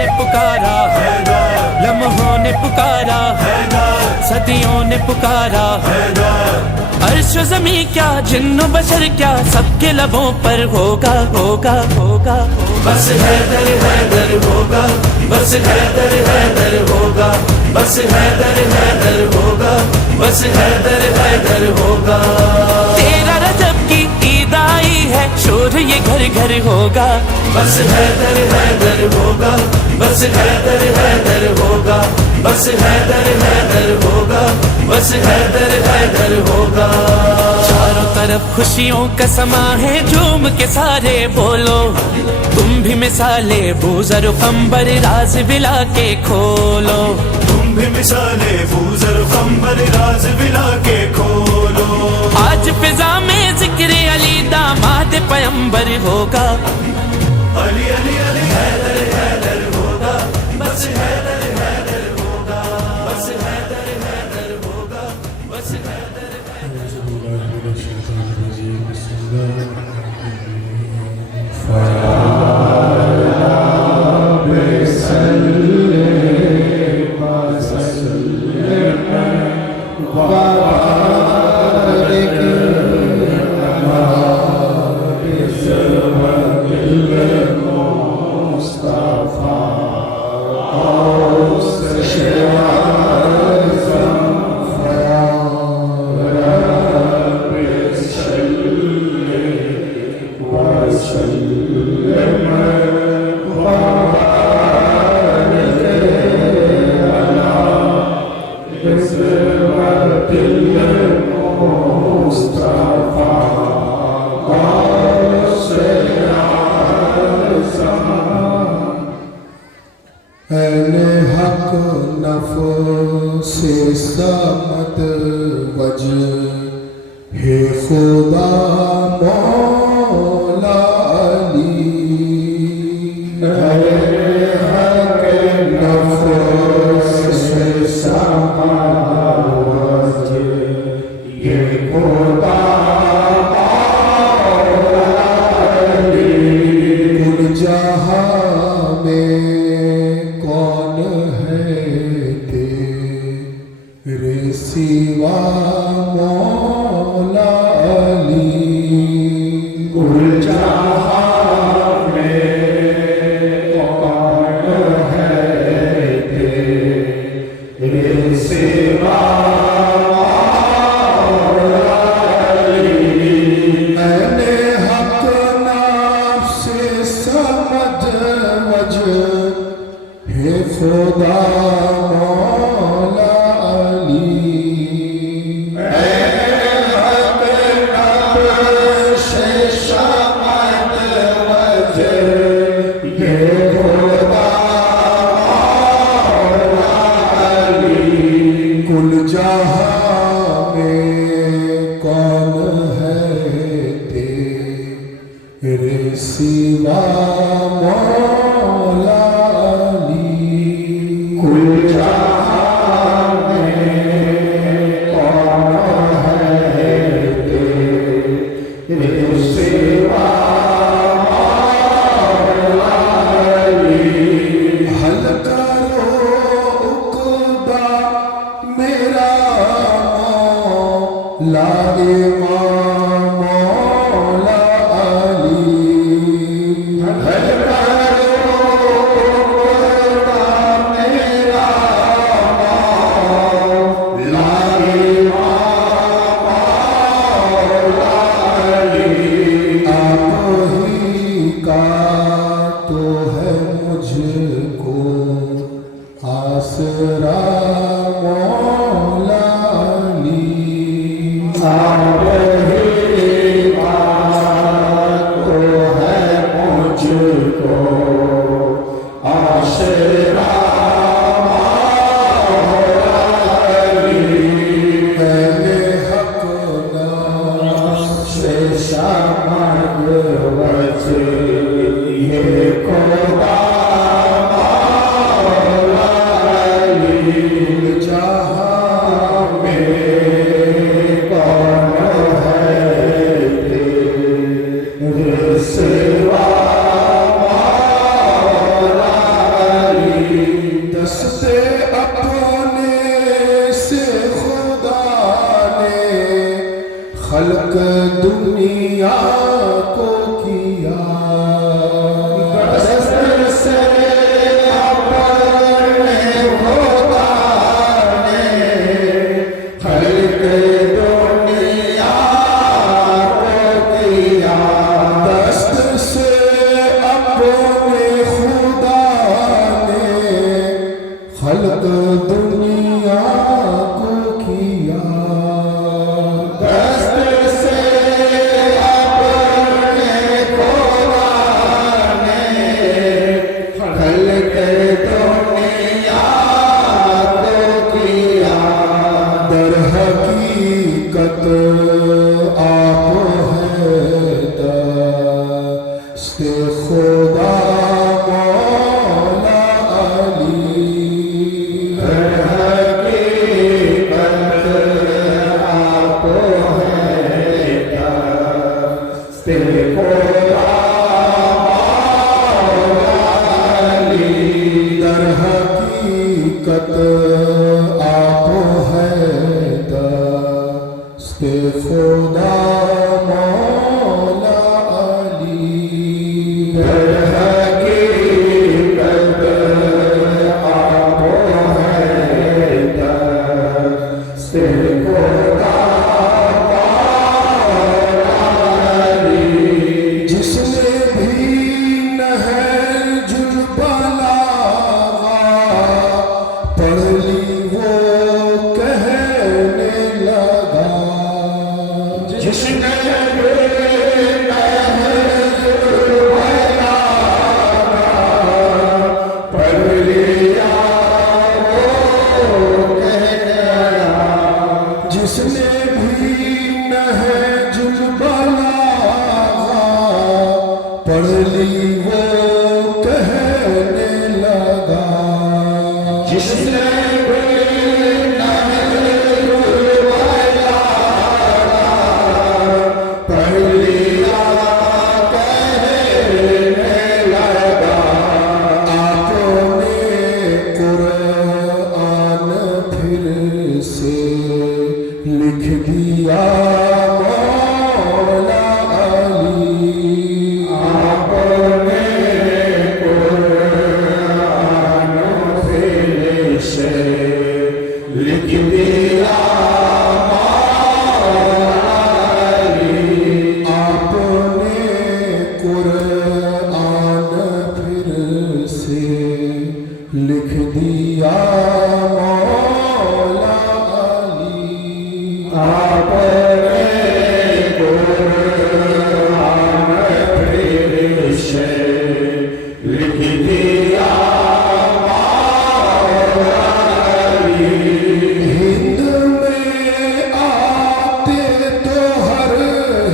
ने पुकारा, लम्हों ने पुकारा, सदियों ने पुकारा। अर्श ज़मीं क्या, जिन्नो बशर क्या, सबके लबों पर होगा होगा होगा। बस हैदर हैदर होगा, बस हैदर हैदर होगा, बस हैदर हैदर होगा, बस हैदर हैदर होगा। तेरा रजब की ईद आई है, शोर ये घर घर होगा। बस हैदर हैदर होगा, बस हैदर हैदर होगा, बस हैदर हैदर होगा, बस हैदर हैदर होगा। चारों तरफ खुशियों का समा है, झूम के सारे बोलो तुम भी मिसाले बूज़र क़म्बर राज बिला के खोलो। तुम भी मिसाले बूज़र क़म्बर राज बिला के खोलो। आज फिज़ा में ज़िक्र अली दामाद पैगंबर होगा। अली अली अली हैदर हैदर होगा, बस हैदर हैदर होगा, बस हैदर हैदर होगा, बस हैदर हक नफ़्स समद वजह हे खुदा मौला अली। हक नफ़्स समद वजह हे खुदा मौला अली। कुल जहां में तेरे सिवा मौला अली। कुल जहां में कौन है तेरे सिवा मौला अली। मैंने हक नफ्स समझ वजह हे खुदा कुल जहां में कौन है तेरे सिवा मौला अली। कुल जहां में कौन है तेरे सिवा मौला अली। हल करो उक़बा मेरा मौला इमाम मौला अली। हल करो उक़बा मेरा मौला इमाम मौला अली। आप ही का तो है मुझको आसरा मौला अली। आप ही बात तो है मुझको आसरा मौला अली। मैंने हक नफ्स समझ वजह ये खुदा जहां में कौन है तेरे सिवा मौला दर हकीकत आप हैदर खुदा मौला अली दर हकीकत आप हैदर खुदा जिसने भी नहजुल बलागा पढ़ ली वो कहने लगा जिसने भी नहजुल बलागा पढ़ लिया वो कहने लगा जिसने भी नहजुल बलागा पढ़ ली वो कहने लगा जिसने भी नहजुल बलागा पढ़ लिया कहने लगा आपने कुरान फिर से लिख दिया मौला अली आपने कुरान फिर से लिख दिया मौला अली आपने कुरान फिर से लिख दिया मौला अली आपने कुरान फिर से लिख दिया मौला अली हिंद में आते तो हर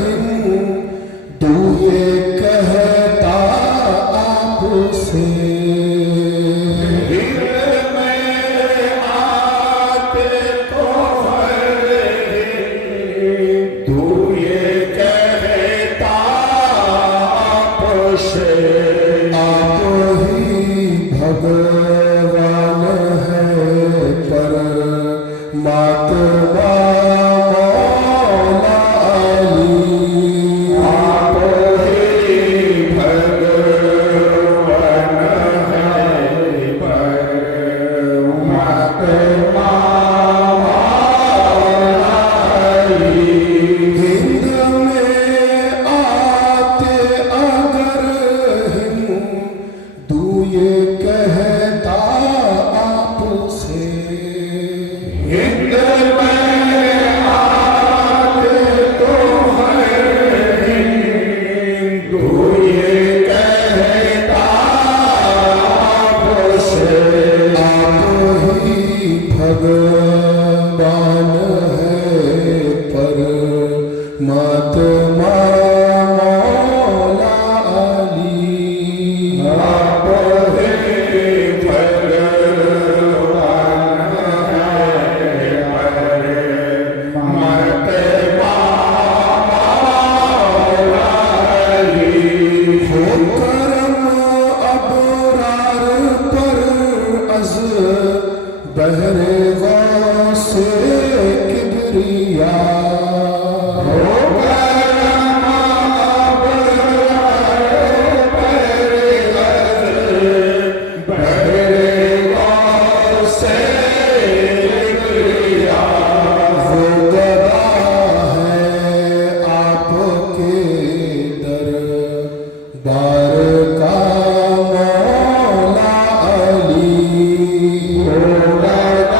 हिंदू ये कहता आपसे हिंद में आते तो हर हिंदू ये कहता आपसे आप ही भगवान है पर मातवा मौला अली आप ही भगवान है पर मातवा मौला अली हिंद में आते अगर हिंदू ये कहता आपसे हिंद में आते तो हर हिंदू ये कहता आपसे आप ही भगवान है पर महात्मा मौला अली आप ही भगवान है पर महात्मा मौला अली हो करम अबरार पर अज़ बहरे से किबरिया हो करम अबरार पर अज़ बहरे से किबरिया वो गदा है आपके दरबार का मौला अली हो गदा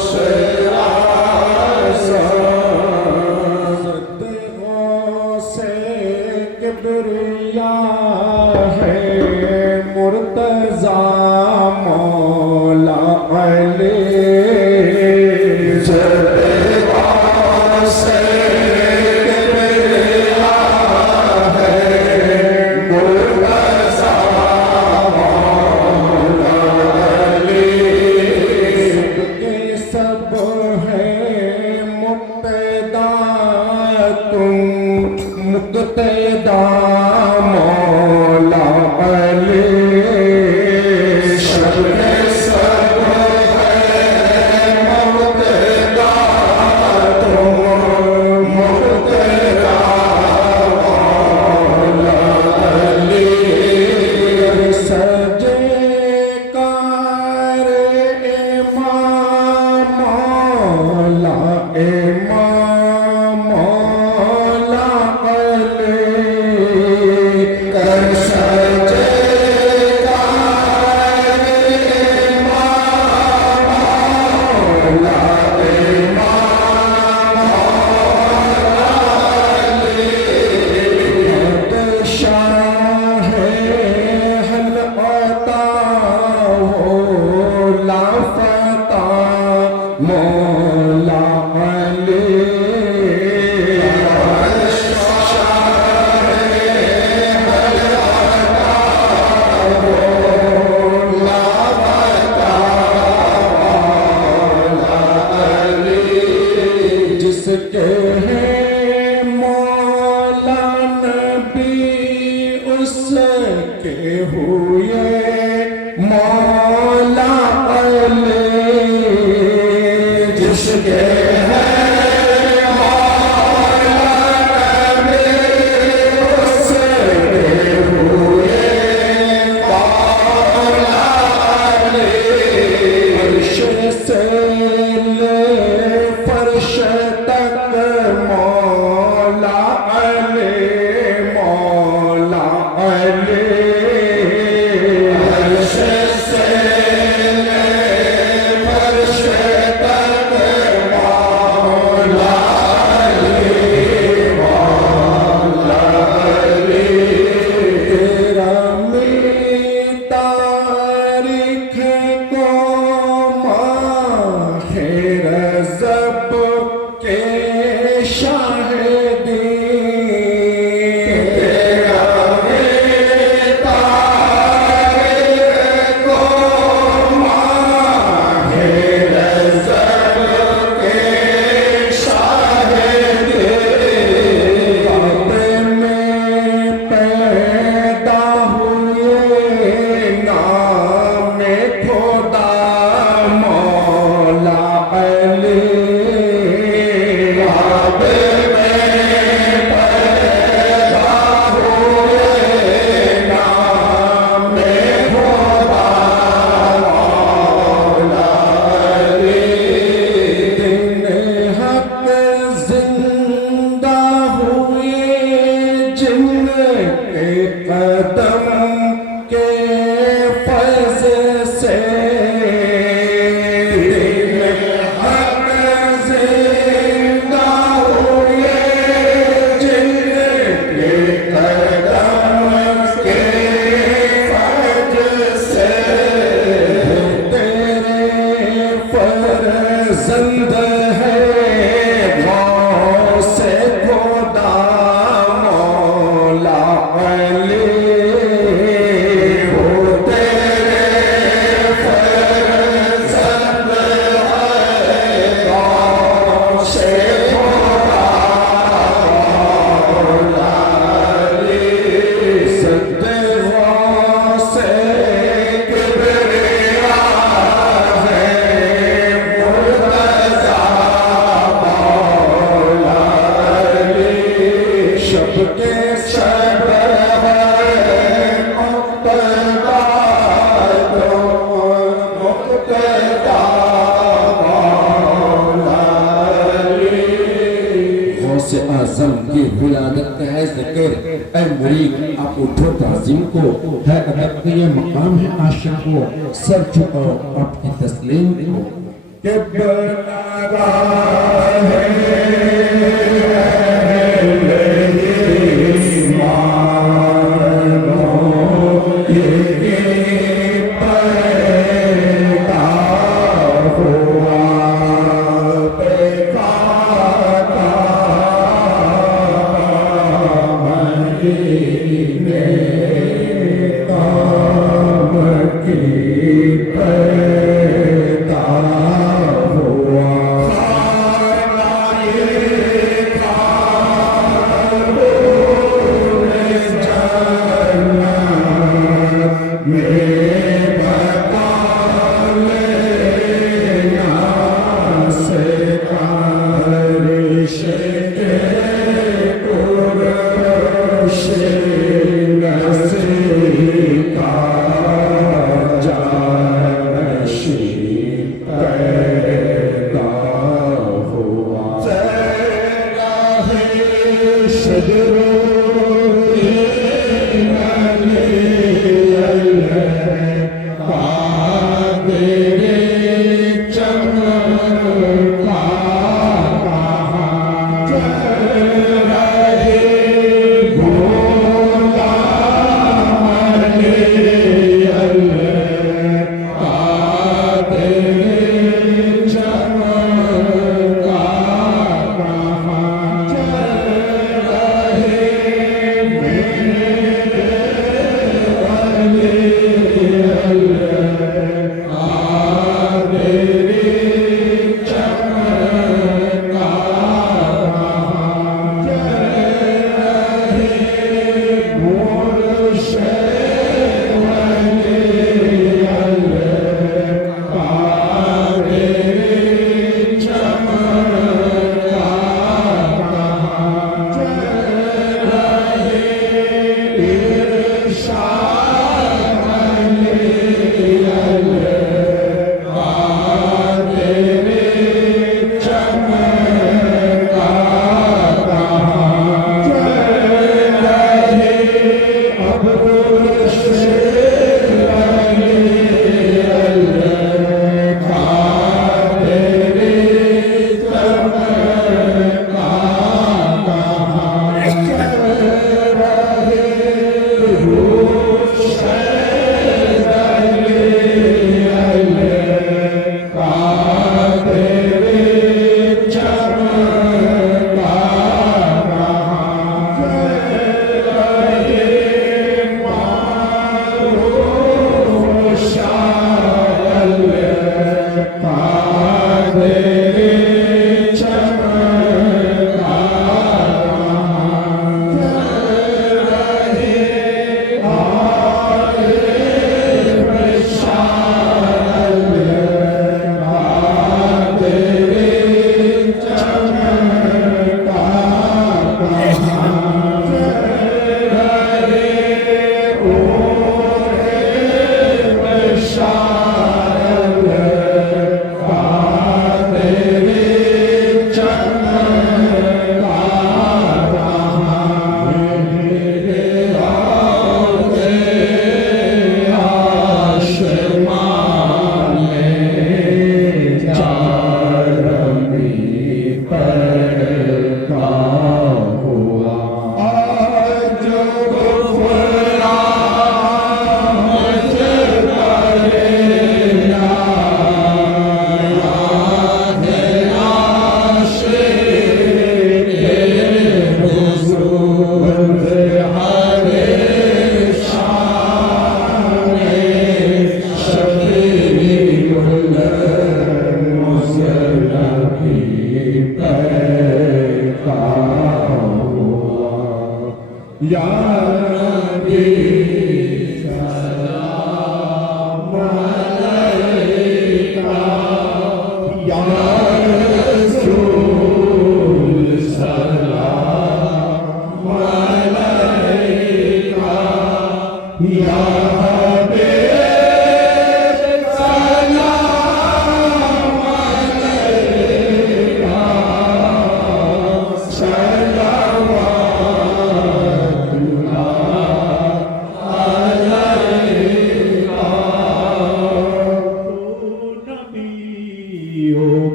से आसान से किबरिया है मुर्तजा मौला अली मुक्तदा मौला अली शब के सब है मुक्तदा तुम मुक्तदा मौला अली सजे कार इमाम मौला इमाम मौला कर सजे मौला अली जिसके हैं मौला नबी उसके हुए मौला अली जिसके हैं मौला नबी उसके हुए मौला अली फर्श से फर्श तक मौला अली मौला अली फर्श से फर्श तक मौला अली मौला अली तेरा तारीख को माहिर जब के शाहिदी तेरा तारीख को माहिर जब के शाहिदी बातें में पैदा हुए नाम खुदा मौला अली बातें में पैदा हुए नाम खुदा मौला अली दिन हक जिंदा हुए जिनके कदम के फैज से दिन हक जिंदा हुए जिनके कदम के फैज से तेरे फर्जंद है से खुदा मौला अली हो तेरे फर्जंद है से खुदा मौला अली सद्दे से किबरिया है मुर्तजा मौला अली शब के सब है मुक्तदा मुक्तदा मौला अली गौसे आज़म की विलादत का है ज़िक्र ऐ मुरीद आप उठो ताज़ीम को है अदब का ये मकाम है आशिक को सर झुकाओ आपकी तस्लीम को कि बनावा है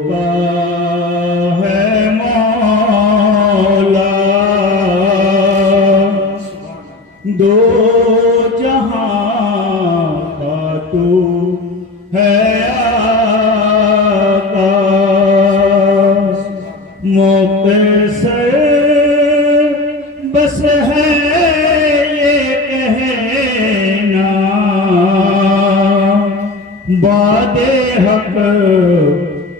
का है मौला, दो जहां का तू है आका, मुक़्तसर बस है ये कहना, बादे हक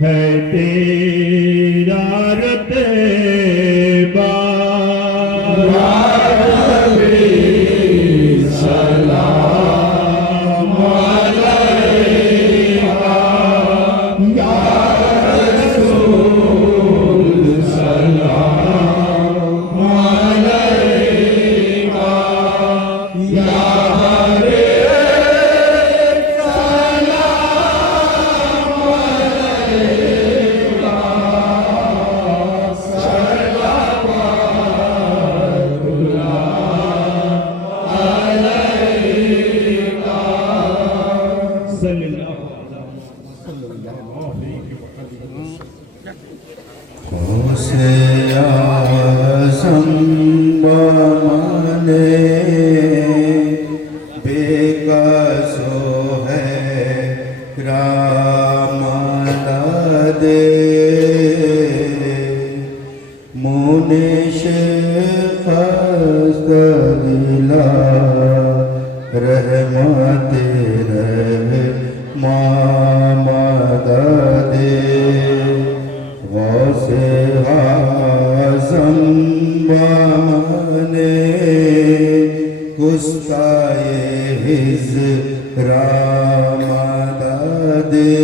है तेरा रुतबा। सलाम अलैका या रसूल, सलाम अलैका या से आज़म बमाने बेकसो है रामदे, मुनिश फज़्ल रहमत रहे मामदे, गौसे आज़म बमाने गुस्ताए हिज़्रा मददे,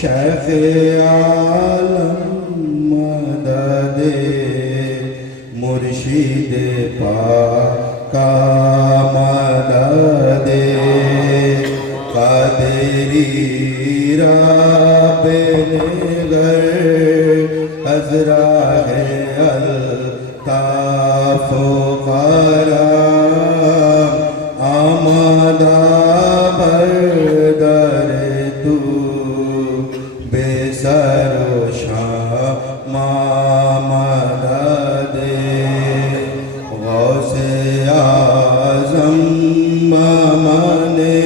शैख़ आलम मददे, मुर्शिद पाका मददे, क़ादिरी राबेगर अज़रा है अल्ताफ़ करम, आमदा बरदर तू बेसरो शाम मददे, गौसे आज़म बमाने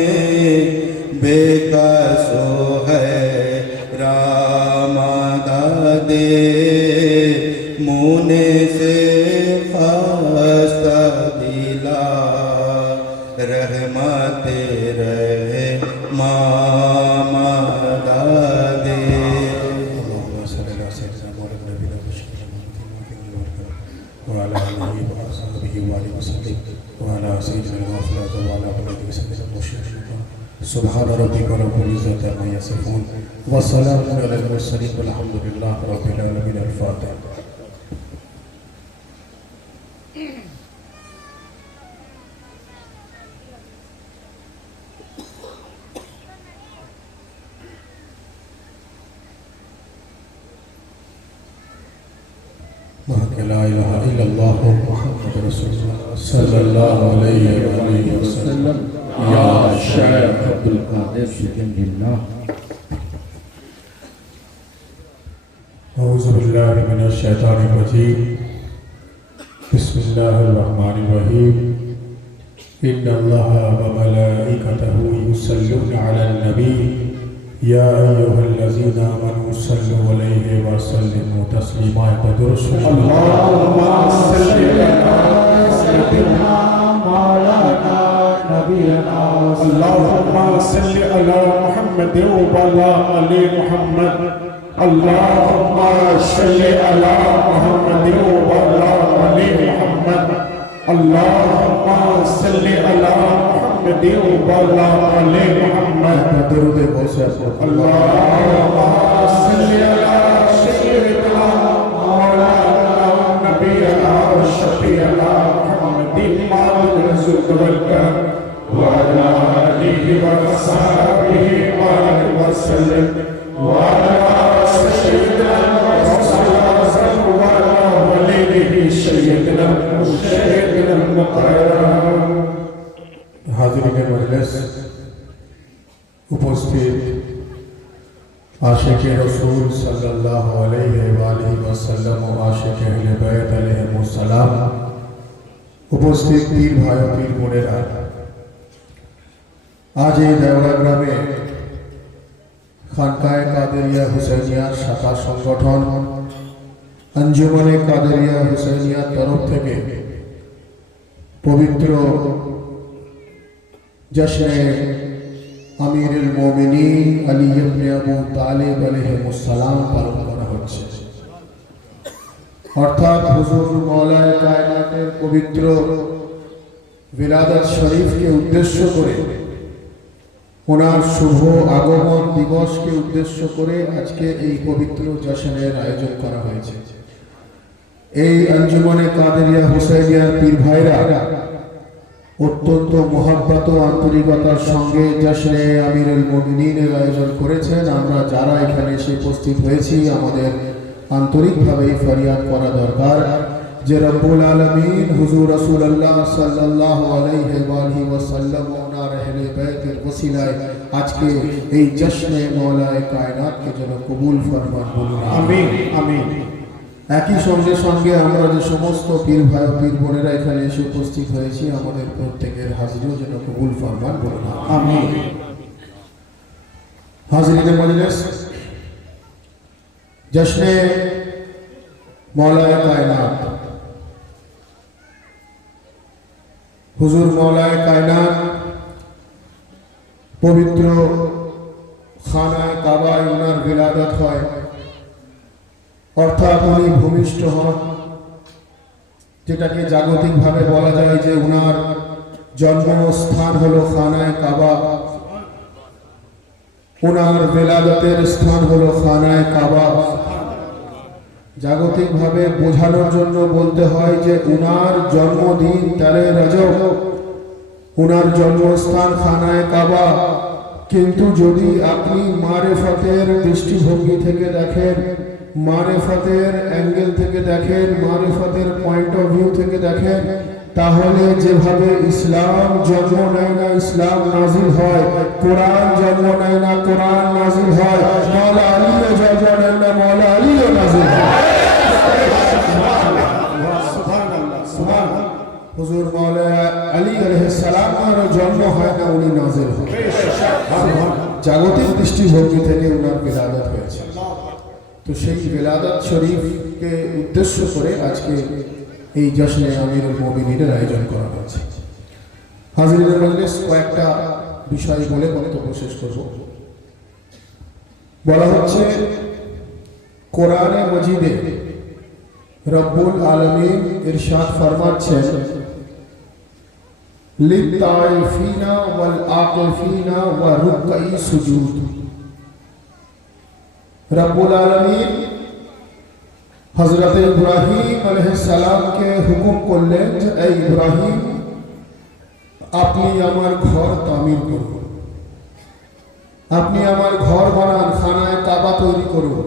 बेकसो है रामदे, मुने से ख़ास्ता दिला रहमत रहे मामदे। सुभान रब्बिका रब्बिल इज़्ज़ति अम्मा यसिफून व सलामुन अलल मुरसलीन वल्हम्दुलिल्लाहि रब्बिल आलमीन। अल-फातिहा। ला इलाहा इल्लल्लाह मुहम्मदुर रसूलुल्लाह सल्लल्लाहु अलैहि वसल्लम। या शेख अब्दुल कादिर जिन्नाह। औज़ु बिल्लाहि मिनश शैतानिर रजीम। बिस्मिल्लाहिर रहमानिर रहीम। इन्नल्लाहा व मलाइकतहु युसल्लूना अलन नबी या अय्युहल्लज़ीना आमनू सल्लु अलैहि व सल्लिमू तस्लीमा। अल्लाहुम्मा सल्लि अला सय्यिदिना मौलाना नबीना, अल्लाहुम्मा सल्लि अला मुहम्मद व अला आलि मुहम्मद, अल्लाहुम्मा सल्लि अला मुहम्मद व अला आलि मुहम्मद, अल्लाहुम्मा सल्लि अला मुहम्मद व अला आलि मुहम्मद। दरूद गौसे अल्लाहुम्मा सल्लि अला सय्यिदिना मौलाना नबीना व शफीअना मुहम्मदिन मालिक रसूल वल्करम व अला आलिहि व अस्हाबिहि व सल्लम व अला सय्यिदिना रसूलिल्लाह व अला वलियिहि सय्यिदिना मुक़र्रम। हाज़िरीन मजलिस, उपस्थित आशिक रसूल सल्लल्लाहु अलैहि वसल्लम व आशिक अहले बैत अलैहिमुस्सलाम, उपस्थित पीर भाई पीर বোনেরা, आज এই দেওয়া গ্রামে খানকায়ে কাদেরিয়া হুসাইনিয়ার শাখা সংগঠন अंजुमने कादेरिया हुसैनिया तरफ থেকে पवित्र जश्न আমিরুল মুমিনিন আলী ইবনে আবু তালিব আলাইহিসসালাম পালন করা হচ্ছে। অর্থাৎ হুজুর মওলায়ে কায়নাতের পবিত্র विलादत शरीफকে उद्देश्य করে ওনার শুভ আগমন দিবসকে উদ্দেশ্য করে আজকে এই পবিত্র জশ্নের আয়োজন করা হয়েছে। এই अंजुमने কাদেরিয়া হুসাইনিয়ার পীর ভাইরা অত্যন্ত মহব্বত ও আন্তরিকতার সঙ্গে জশ্নে আমিরুল মুমিনিনের আয়োজন করেছেন। আমরা যারা এখানে এসে উপস্থিত হয়েছি আমাদের আন্তরিকভাবে ফরিয়াদ করা দরকার যে রব্বুল আলামিন হুজুর রাসূলুল্লাহ সাল্লাল্লাহু আলাইহি ওয়াসাল্লাম ওনার আহলে বাইতের ওসিলায় আজকে এই জশ্নে মওলায়ে কায়নাতকে যেন কবুল ফরমান, বলুন আমিন আমিন। একই সঙ্গে সঙ্গে আমরা যে সমস্ত পীর ভাই ও পীর বোনেরা এখানে এসে উপস্থিত হয়েছি আমাদের প্রত্যেকের হাজিরিও যেন কবুল ফরমান, বলুন আমিন। হাজিরিনে মজলিস, জশ্নে মওলায়ে কায়নাত, হুজুর মওলায়ে কায়নাত পবিত্র খানায়ে কাবায় ওনার বিলাদত হয়, অর্থাৎ উনি ভূমিষ্ঠ হন, যেটাকে জাগতিকভাবে বলা যায় যে ওনার জন্মস্থান হলো খানায়ে কাবা, ওনার বিলাদতের স্থান হলো খানায়ে কাবা। জাগতিকভাবে বোঝানোর জন্য বলতে হয় যে ওনার জন্মদিন 13 রজব, ওনার জন্মস্থান খানায়ে কাবা। কিন্তু যদি আপনি মারিফতের দৃষ্টিভঙ্গি থেকে দেখেন, মারিফতের অ্যাঙ্গেল থেকে দেখেন, মারিফতের পয়েন্ট অফ ভিউ থেকে দেখেন, তাহলে যেভাবে ইসলাম জন্ম নেয় না ইসলাম নাজিল হয়, কোরআন জন্ম নেয় না কোরআন নাজিল হয়, মাওলা আলীও জন্ম নেয় না মাওলা আলীও নাজিল হয়। হুজুর মওলানা আলী আলাইহিস সালামের জন্ম হয় না, উনি নাজিল হয়। জাগতিক দৃষ্টিভঙ্গি থেকে ওনার বিলাদত হয়েছে। তো সেই বিলাদত শরীফকে উদ্দেশ্য করে আজকে এই জশ্নে আমিরুল মুমিনিনের আয়োজন করা হয়েছে। হাজিরিনে মজলিস, কয়েকটা বিষয় বলে বক্তব্য শেষ করব। বলা হচ্ছে কোরআনে মজিদে রব্বুল আলামিন ইরশাদ ফরমাচ্ছেন লিত্তাইফিনা ওয়াল আকিফিনা ওয়া রুকঈ সুজুদ। রব্বুল আলামিন হযরত ইব্রাহিম আলাইহিস সালামকে হুকুম করলেন যে এই ইব্রাহিম, আপনি আমার ঘর তামির করুন, আপনি আমার ঘর বানান, খানায়ে কাবা তৈরি করুন।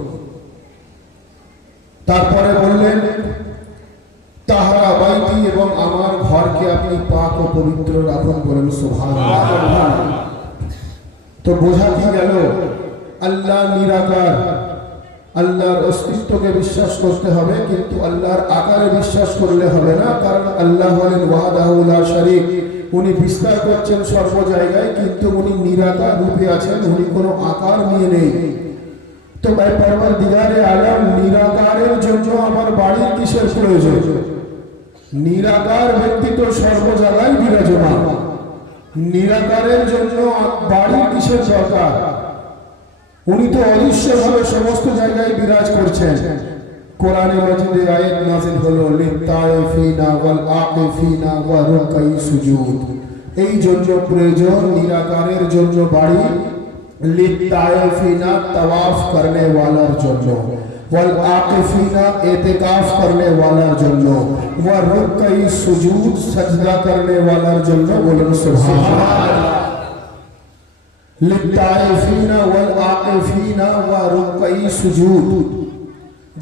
তারপরে বললেন তাহারা বাইতি, এবং আমার ঘরকে আপনি পাক ও পবিত্র রাখুন, বলেন সুবহানাল্লাহ। তো বোঝা কি গেল? আল্লাহ নিরাকার, আল্লাহর অস্তিত্বকে বিশ্বাস করতে হবে, কিন্তু আল্লাহর আকারে বিশ্বাস করলে হবে না। কারণ আল্লাহ হলেন ওয়াহদাহু লা শারীক, উনি বিস্তার করছেন সর্ব জায়গায়, কিন্তু উনি নিরাকার রূপে আছেন, উনি কোনো আকার নিয়ে নেই। তো পরওয়ারদিগারে আলম নিরাকারের জন্য আমার বাড়ির কিসের প্রয়োজন? নিরাকার ব্যক্তি তো সর্ব জায়গায় বিরাজমান, নিরাকারের জন্য বাড়ির কিসের দরকার? উনি তো অদৃশ্যভাবে সমস্ত জায়গায় বিরাজ করছেন। কোরআনে মাজিদে আয়াত নাযিল হলো লিত্তাইফিনা ওয়াল আকিফিনা ওয়া রুকঈ সুজুদ। এই জন্য প্রয়োজন নিরাকারের জন্য বাড়ি, লিত্তাইফিনা তাওয়াফ করনে ওয়ালার জন্য, ওয়াল আকিফিনা ইতিকাফ করনে ওয়ালার জন্য, ওয়া রুকঈ সুজুদ সাজদা করনে ওয়ালার জন্য, বলুন সুবহানাল্লাহ। লিত্তাইফিনা ওয়াল আকিফিনা ওয়া রুকঈ সুজুদ,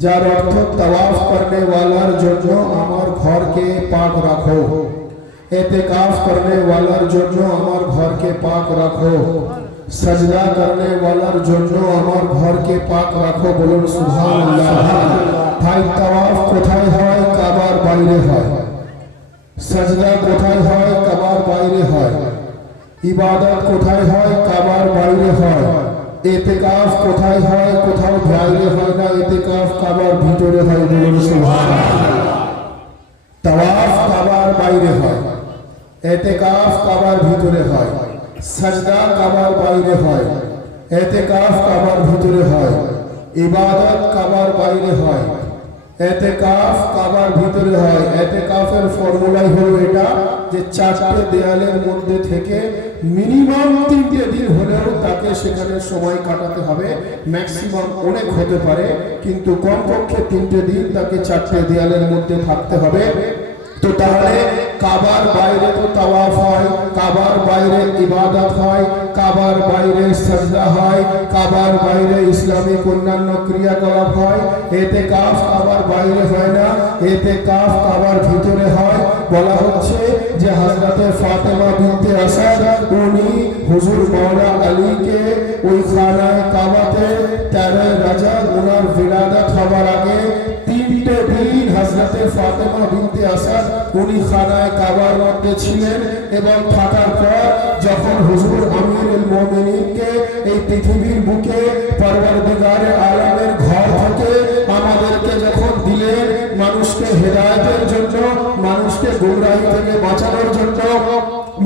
যার অর্থ তাওয়াফ করনে ওয়ালার জন্য আমার ঘরকে পাক রাখো, इत्तेकाफ करने वालार जन्नो आमार घर के पाक रखो, सजदा करने वालार জন্য আমার ঘরকে পাক রাখো, বলুন সুবহানাল্লাহ। ভাই তাওয়াফ কোথায় হয়? কাবার বাইরে হয়। সজদা কোথায় হয়? কাবার বাইরে হয়। ইবাদত কোথায় হয়? কাবার বাইরে হয়। ইতিকাফ কোথায় হয়? কোথাও বাইরে হয় না, ইতিকাফ কাবার ভিতরে হয়, বলুন সুবহানাল্লাহ। তাওয়াফ কাবার বাইরে হয়, ইতিকাফ কাবার ভিতরে হয়, সজদা কাবার বাইরে হয়, ইতিকাফ কাবার ভিতরে হয়, ইবাদত কাবার বাইরে হয়, ইতিকাফ কাবার ভিতরে হয়। ইতিকাফের ফর্মুলাই হলো এটা যে চারটে দেয়ালের মধ্যে থেকে মিনিমাম 3টে দিন হলেও তাকে সেখানে সময় কাটাতে হবে। ম্যাক্সিমাম অনেক হতে পারে, কিন্তু কমপক্ষে 3টে দিন তাকে চারটে দেয়ালের মধ্যে থাকতে হবে। তো তাহলে কাবার বাইরে তো তাওয়াফ হয়, কাবার বাইরে ইবাদত হয়, কাবার বাইরে সাজদা হয়, কাবার বাইরে ইসলামিক অন্যান্য ক্রিয়াকলাপ হয়। ইতিকাফ কাবার বাইরে হয় না, ইতিকাফ কাবার ভিতরে হয়। বলা হচ্ছে যে হযরতে ফাতেমা বিনতে আসাদ উনি হুজুর মাওলা আলীকে ওই খানায় কাবাতে 13 রজব ওনার বিলাদত হওয়ার আগে 3টে দিন হযরতে ফাতেমা বিনতে আসাদ উনি খানায় কাবার মধ্যে ছিলেন, এবং থাকার পর যখন হুজুর আমিরুল মুমিনিনকে এই পৃথিবীর বুকে পরওয়ারদিগারে আলমের ঘর থেকে আমাদেরকে যখন দিলেন মানুষকে হেদায়েতের জন্য, মানুষকে গুমরাহি থেকে বাঁচানোর জন্য,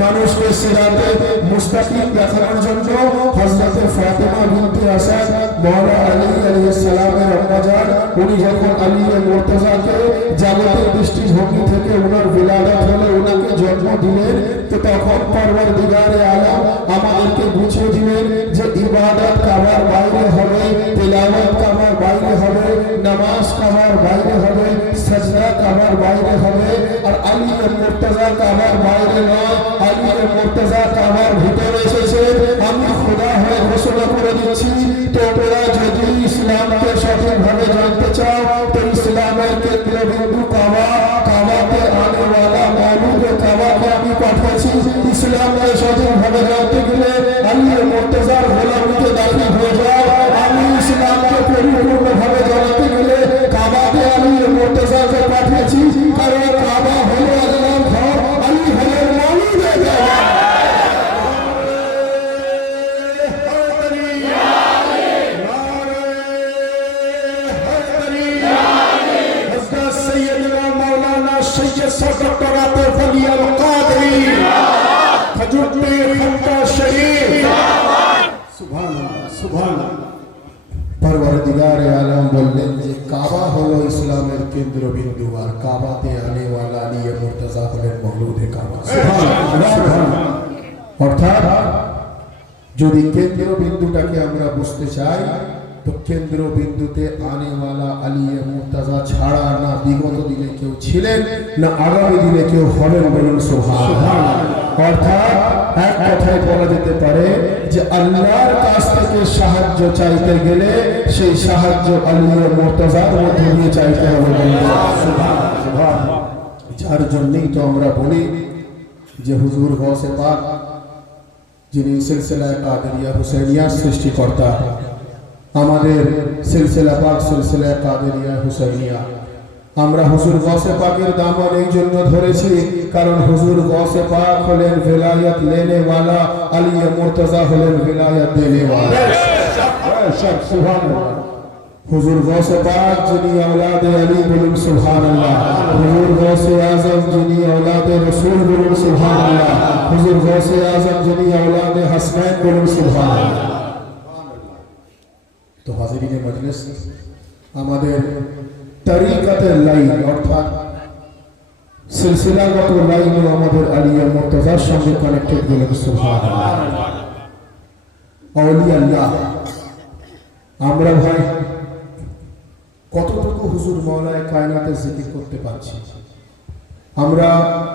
মানুষকে সিরাতে মুস্তাকিম দেখানোর জন্য, হযরতে ফাতেমা বিনতে আসাদ মাওলা আলী আলাইহিস সালামের আম্মা জান উনি যখন আলী মুর্তজাকে জাগতিক দৃষ্টিভঙ্গি থেকে ওনার বিলাদত হলে ওনাকে জন্ম দিলেন, তো তখন পরওয়ারদিগারে আলম আমাদেরকে বুঝিয়ে দিলেন যে ইবাদত কাবার বাইরে হবে, তিলাওয়াত কাবার বাইরে হবে, নামাজ কাবার বাইরে হবে, সাজদা কাবার বাইরে হবে, আর আলী মুর্তজা কাবার বাইরে নয়, আলী মুর্তজা কাবার ভিতরে এসেছে। আমি খোদা হয়ে ঘোষণা করে দিচ্ছি, তোমরা যদি ইসলামকে সঠিকভাবে জানতে চাও তো ইসলামের কেন্দ্রবিন্দু কাবা, কাবাতে আনে ওয়ালা মাওলুদ কাবাকে আমি পাঠিয়েছি। ইসলামকে সঠিকভাবে জানতে গেলে আলী মুর্তজার গোলামিতে দাখিল হয়ে যাও। আমি ইসলামকে পরিপূর্ণভাবে জানতে গেলে কাবাতে আলী মুর্তজাকে পাঠিয়েছি, কারণ কাবা হলো আল্লাহর ঘর, আলী হলেন মাওলুদের জায়গা। পরওয়ারদিগারে আলম বললেন যে কাবা হলো ইসলামের কেন্দ্রবিন্দু, আর কাবাতে আনে ওয়ালা আলী মুর্তজা হলেন মাওলুদে কাবা। অর্থাৎ যদি কেন্দ্রবিন্দুটাকে আমরা বুঝতে চাই তো কেন্দ্রবিন্দুতে আনেওয়ালা আলী মুর্তজা ছাড়া না বিগত দিনে কেউ ছিলেন, না আগামী দিনে কেউ হবেন, বলুন সুবহানাল্লাহ। অর্থাৎ এক কথায় বলা যেতে পারে যে আল্লাহর কাছ থেকে সাহায্য চাইতে গেলে সেই সাহায্য আলী মুর্তজার মধ্যে দিয়ে চাইতে হবে, সুবহানাল্লাহ। যার জন্যই তো আমরা বলি যে হুজুর গৌসে পাক যিনি সিলসিলায়ে কাদেরিয়া হুসাইনিয়া সৃষ্টিকর্তা, আমাদের সিলসিলা পাক সিলসিলায়ে কাদেরিয়া হুসাইনিয়া, আমরা হুজুর গৌসে পাকের দামন এই জন্য ধরেছি কারণ হুজুর গৌসে পাক হলেন ভিলায়াত লেনে ওয়ালা, আলী মুর্তজা হলেন ভিলায়াত দেনে ওয়ালা। সুবহানাল্লাহ। হুজুর গৌসে পাক যিনি औलादे আলী, বলুন সুবহানাল্লাহ। হুজুর গৌসে আজম যিনি औलादे রাসূল, বলুন সুবহানাল্লাহ। হুজুর গৌসে আজম যিনি औलादे হাসনাইন, বলুন সুবহানাল্লাহ। তো হাজিরিনে মজলিস, আমাদের তরিকাতের লাইন অর্থাৎ সিলসিলাগত লাইনও আমাদের আলী মুর্তজার সঙ্গে কানেক্টেড, বলুন সুবহানাল্লাহ। আউলিয়া আল্লাহ, আমরা ভাই কতটুকু হুজুর মাওলায়ে কায়নাতের জিকির করতে পারছি, আমরা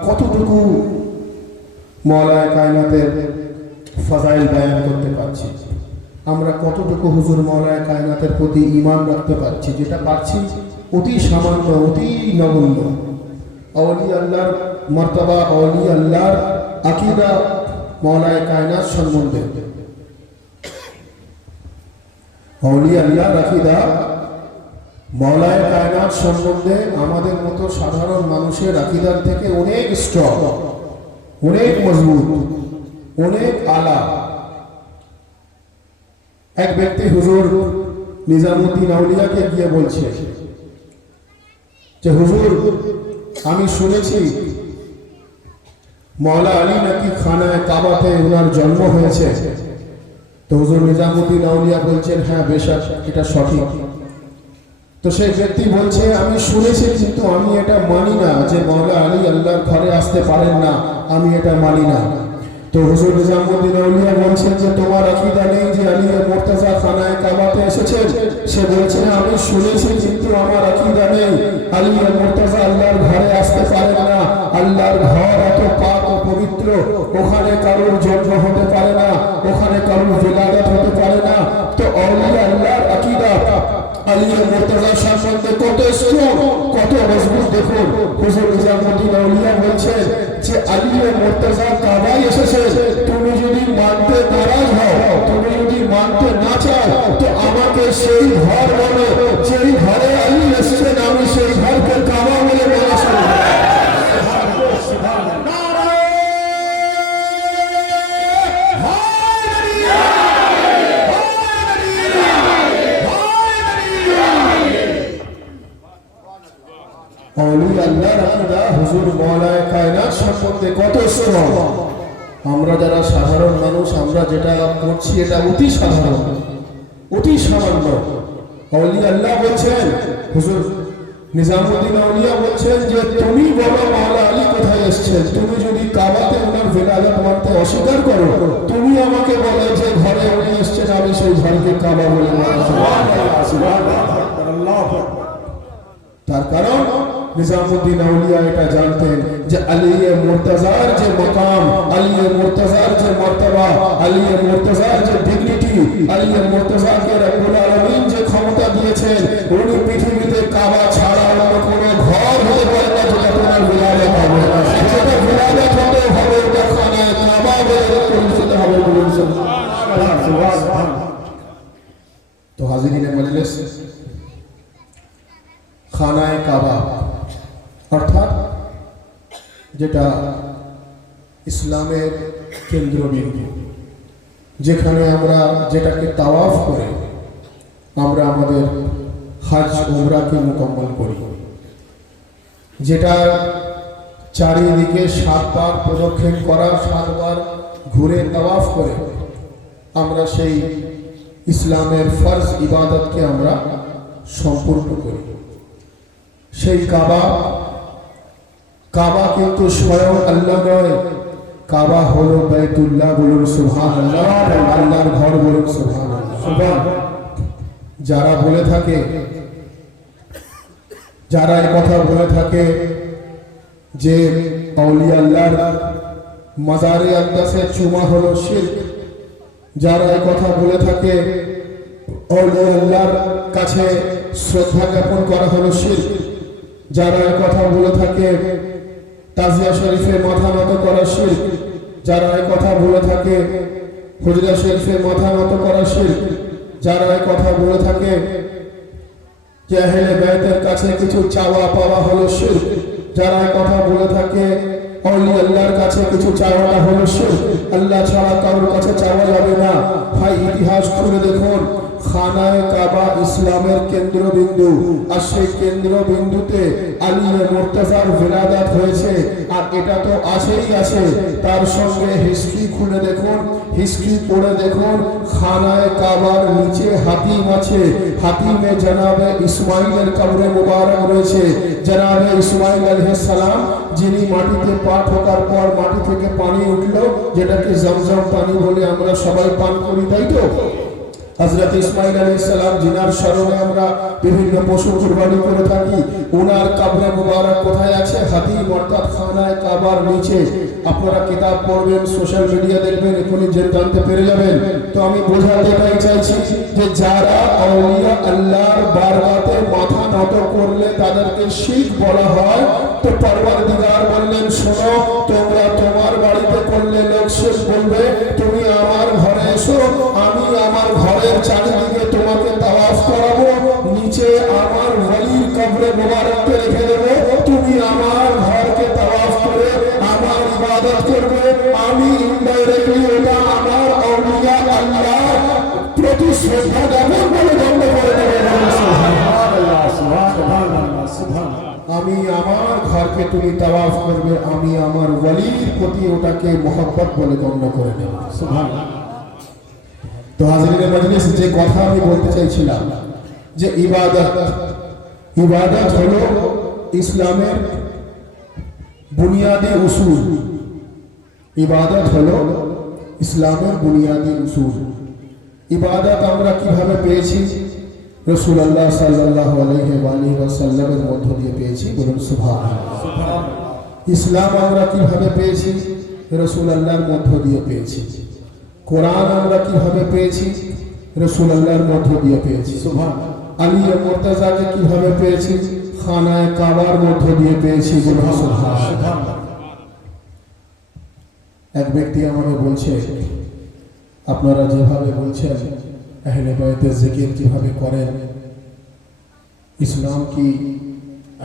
কতটুকু মাওলায়ে কায়নাতের ফাজাইল বয়ান করতে পারছি, আমরা কতটুকু হুজুর মাওলায়ে কায়নাতের প্রতি ঈমান রাখতে পারছি, যেটা পারছি অতি সামান্য, অতি নগণ্য। আউলিয়া আল্লাহর মর্তবা, আউলিয়া আল্লাহর আকীদা মাওলায়ে কায়নাত সম্বন্ধে আউলিয়া আল্লাহর আকীদা মাওলায়ে কায়নাত সম্বন্ধে আমাদের মতো সাধারণ মানুষের আকীদার থেকে অনেক স্ট্রং, অনেক মজবুত, অনেক আলা। এক ব্যক্তি হুজুর নিজামুদ্দিন আউলিয়াকে গিয়ে বলছে যে হুজুর, আমি শুনেছি মওলা আলী নাকি খানায় কাবাতে ওনার জন্ম হয়েছে। তো হুজুর নিজামুদ্দিন আউলিয়া বলছেন, হ্যাঁ বেশক এটা সঠিক। তো সেই ব্যক্তি বলছে, আমি শুনেছি কিন্তু আমি এটা মানি না যে মওলা আলী আল্লাহর ঘরে আসতে পারেন না, আমি এটা মানি না। তো হুজুর নিজামুদ্দিন আউলিয়া বলছেন যে তোমার আকীদা নেই যে আলী মুর্তজা খানায় কাবাতে এসেছেন? সে বলছে, আমি শুনেছি কিন্তু আমার আকীদা নেই, আলী মুর্তজা আল্লাহর ঘরে আসতে পারেন না। আল্লাহর ঘর এত পাক ও পবিত্র, ওখানে কারোর জন্ম হতে পারে না, ওখানে কারোর বিলাদত হতে পারে না। তো আউলিয়া আল্লাহর আকীদা আলী মুর্তজা সম্বন্ধে কত স্ট্রং, কত মজবুত দেখুন। হুজুর নিজামুদ্দিন আউলিয়া বলছেন যে আলী মুর্তজা কাবায় এসেছে, তুমি যদি মানতে নারাজ হও, তুমি যদি মানতে না চাও, তো আমাকে সেই ঘর বলো যেই ঘরে আলী এসেছেন, আমি সেই ঘরকে কাবা বলে বলা শুরু করব। আউলিয়া আল্লাহর আকীদা হুজুর মাওলায়ে কায়নাত সম্বন্ধে কত স্ট্রং। আমরা যারা সাধারণ মানুষ, আমরা যেটা করছি এটা অতি সাধারণ, অতি সামান্য। আউলিয়া আল্লাহ বলছেন, হুজুর নিজামুদ্দিন আউলিয়া বলছেন যে তুমি বলো মাওলা আলী কোথায় এসেছেন। তুমি যদি কাবাতে ওনার বিলাদত মানতে অস্বীকার করো, তুমি আমাকে বলো যে ঘরে উনি এসেছেন, আমি সেই ঘরকে কাবা বলে মানব। তার কারণ নিজামুদ্দিন আউলিয়া এটা জানতেন যে আলী মুর্তজার যে মকাম, আলী মুর্তজার যে মর্তবা, আলী মুর্তজার যে ডিগনিটি, আলী মুর্তজাকে রব্বুল আলামিন যে ক্ষমতা দিয়েছেন, উনি পৃথিবীতে কাবা ছাড়া অন্য কোনো ঘর হতে পারে না যেটা তোমার বিলাদত হবে। যেটা বিলাদত হতে হবে ওটা খানায় কাবা বলে পরিচিত হবে। বলুন সুবহানাল্লাহ। তো হাজিরিনে মজলিস, খানায় কাবা অর্থাৎ যেটা ইসলামের কেন্দ্রবিন্দু, যেখানে আমরা যেটাকে তাওয়াফ করে আমরা আমাদের হজ উমরাকে মুকম্মল করি, যেটা চারিদিকে 7 বার প্রদক্ষিণ করা, 7 বার ঘুরে তাওয়াফ করে আমরা সেই ইসলামের ফরজ ইবাদতকে আমরা সম্পূর্ণ করি। সেই কাবা কিন্তু স্বয়ং আল্লাহ নয়, কাবা হলো বাইতুল্লাহ। বলুন সুবহানাল্লাহ। আল্লাহর ঘর, বলুন সুবহানাল্লাহ। যারা বলে থাকে, যারা এই কথা বলে থাকে যে আউলিয়া আল্লাহর মাজারে আকদাসে চুমা হলো শিরক, যারা এই কথা বলে থাকে আউলিয়া আল্লাহর কাছে শ্রদ্ধা জ্ঞাপন করা হলো শিরক, যারা এই কথা বলে থাকে তাজিয়া শরীফে মাথা নত করা শিরক, যারা এই কথা বলে থাকে হুজরা শরীফে মাথা নত করা শিরক, যারা এই কথা বলে থাকে যে আহলে বাইতের কাছে কিছু চাওয়া পাওয়া হলো শিরক, যারা এই কথা বলে থাকে আউলিয়া আল্লাহর কাছে কিছু চাওয়াটা হলো শিরক, আল্লাহ ছাড়া কারোর কাছে চাওয়া যাবে না। ভাই ইতিহাস খুলে দেখুন, খানায়ে কাবা ইসলামের কেন্দ্রবিন্দু, আর সেই কেন্দ্রবিন্দুতে আলী মুর্তজার বিলাদত হয়েছে। আর এটা তো আছেই আছে, তার সঙ্গে হিস্ট্রি খুলে দেখুন, হিস্ট্রি পড়ে দেখুন, খানায়ে কাবার নিচে হাতিম আছে, হাতিমে জনাবে ইসমাইলের কবরে মুবারক রয়েছে। জনাবে ইসমাইল আলাইহিস সালাম, যিনি মাটিতে পা ঠোকার পর মাটি থেকে পানি উঠলো, যেটাকে জমজম পানি বলে আমরা সবাই পান করি, তাই তো? হযরত ইসমাইল আলাইহিস সালাম, জিনার স্মরণে আমরা বিভিন্ন পশু কুরবানি করে থাকি, ওনার কবরে মুবারক কোথায় আছে? হাতিম অর্থাৎ খানায়ে কাবার নিচে। আপনারা কিতাব পড়বেন, সোশ্যাল মিডিয়া দেখবেন, এখনই জানতে পেরে যাবেন। তো আমি বোঝাতে চাইছি যে যারা আউলিয়া আল্লাহর বারগাতে মাথা নত করলে তাদেরকে শিরক বলা হয়। তো পরওয়ারদিগার বললেন, শোনো, তোমরা তোমার বাড়িতে করলে লোক শিরক বলবে, তুমি আমার ঘরে এসো, আমি আমার ঘরের চারিদিকে তোমাকে নিচে আমার ওয়ালির কবরে মোবারককে রেখে দেবো, তুমি আমার ঘরকে তাওয়াফ করে আমার ইবাদত করবে, আমি ইনডাইরেক্টলি ওটা আমার আউলিয়া আল্লাহর প্রতি শ্রদ্ধা জ্ঞাপন বলে গণ্য করে দেবে। সুবহানাল্লাহ, সুবহানাল্লাহ, সুবহানাল্লাহ। আমি আমার ঘরকে তুমি তাওয়াফ করবে, আমি আমার ওয়ালির প্রতি ওটাকে মোহাব্বত বলে গণ্য করে নেব। সুবহানাল্লাহ। তো হাজরিনে মজলিস, যে কথা আমি বলতে চাইছিলাম যে ইবাদত হলো ইসলামের বুনিয়াদি উসুল। ইবাদত হলো ইসলামের বুনিয়াদি উসুল। ইবাদত আমরা কিভাবে পেয়েছি? রাসূলুল্লাহ সাল্লাল্লাহু আলাইহি ওয়াসাল্লামের মধ্য দিয়ে পেয়েছি, বলুন সুবহানাল্লাহ। ইসলাম আমরা কিভাবে পেয়েছি? রাসূলুল্লাহর মধ্য দিয়ে পেয়েছি। কোরআন আমরা কিভাবে পেয়েছি? রাসূলুল্লাহর মধ্য দিয়ে পেয়েছি। সুবহানাল্লাহ। আলী মুর্তজাকে কিভাবে পেয়েছি? খানায়ে কাবার মধ্য দিয়ে পেয়েছি, বলুন সুবহানাল্লাহ। এক ব্যক্তি আমাকে বলছে, আপনারা যেভাবে বলছেন আহলে বায়তের জিকির কিভাবে করেন, ইসলাম কি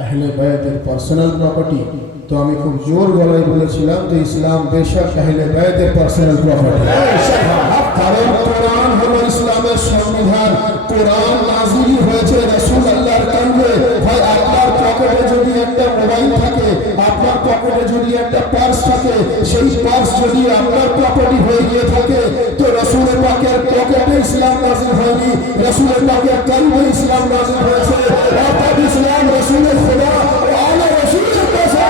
আহলে বায়তের পার্সোনাল প্রপার্টি? তো আমি খুব জোর গলায় বলেছিলাম যে ইসলাম বেশক আহলে বায়তের পার্সোনাল প্রপার্টি। কারণ কোরআন হলো ইসলামের সংবিধান। কোরআন নাযিল হয়েছে রাসূলুল্লাহর কাছে। ভাই, আপনার পকেটে যদি একটা মোবাইল থাকে, আপনার পকেটে যদি একটা পার্স থাকে, সেই পার্স যদি আপনার প্রপার্টি হয়ে গিয়ে থাকে, তো রাসূল পাকের পকেটে ইসলাম নাযিল হয়নি, রাসূল পাকের কলবে ইসলাম নাযিল হয়েছে। অর্থাৎ ইসলাম রাসূলের খোদা আলা রাসূলের কাছে।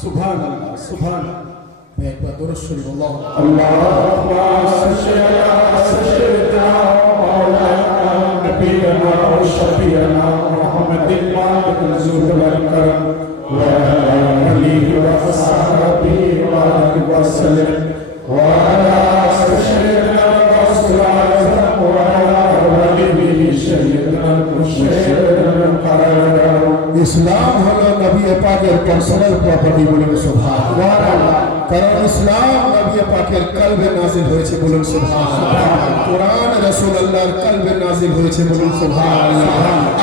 সুবহানাল্লাহ, সুবহানাল্লাহ। একবার দরুদ শরীফ আল্লাহুম্মা সাল্লি আলা সাইয়্যিদিনা মাওলানা নবিয়িনা ওয়া শাফিয়িনা মুহাম্মাদিন মালিকিল জুদ ওয়াল কারম ওয়া আলা আলিহি ওয়া আসহাবিহি ওয়া বারিক ওয়া সাল্লিম ওয়া আলা সাইয়্যিদিনা রাসূলিল আযম ওয়া আলা আলিহি সাইয়্যিদিনা মুশরিকিন কারার। ইসলাম হলো নবী পাকের পার্সোনাল প্রপার্টি, বলুন সুবহানাল্লাহ। কারণ ইসলাম নবী পাকের কলবে নাযিল হয়েছে, বলুন সুবহানাল্লাহ। কোরআন রাসূলুল্লাহর কলবে নাযিল হয়েছে, বলুন সুবহানাল্লাহ।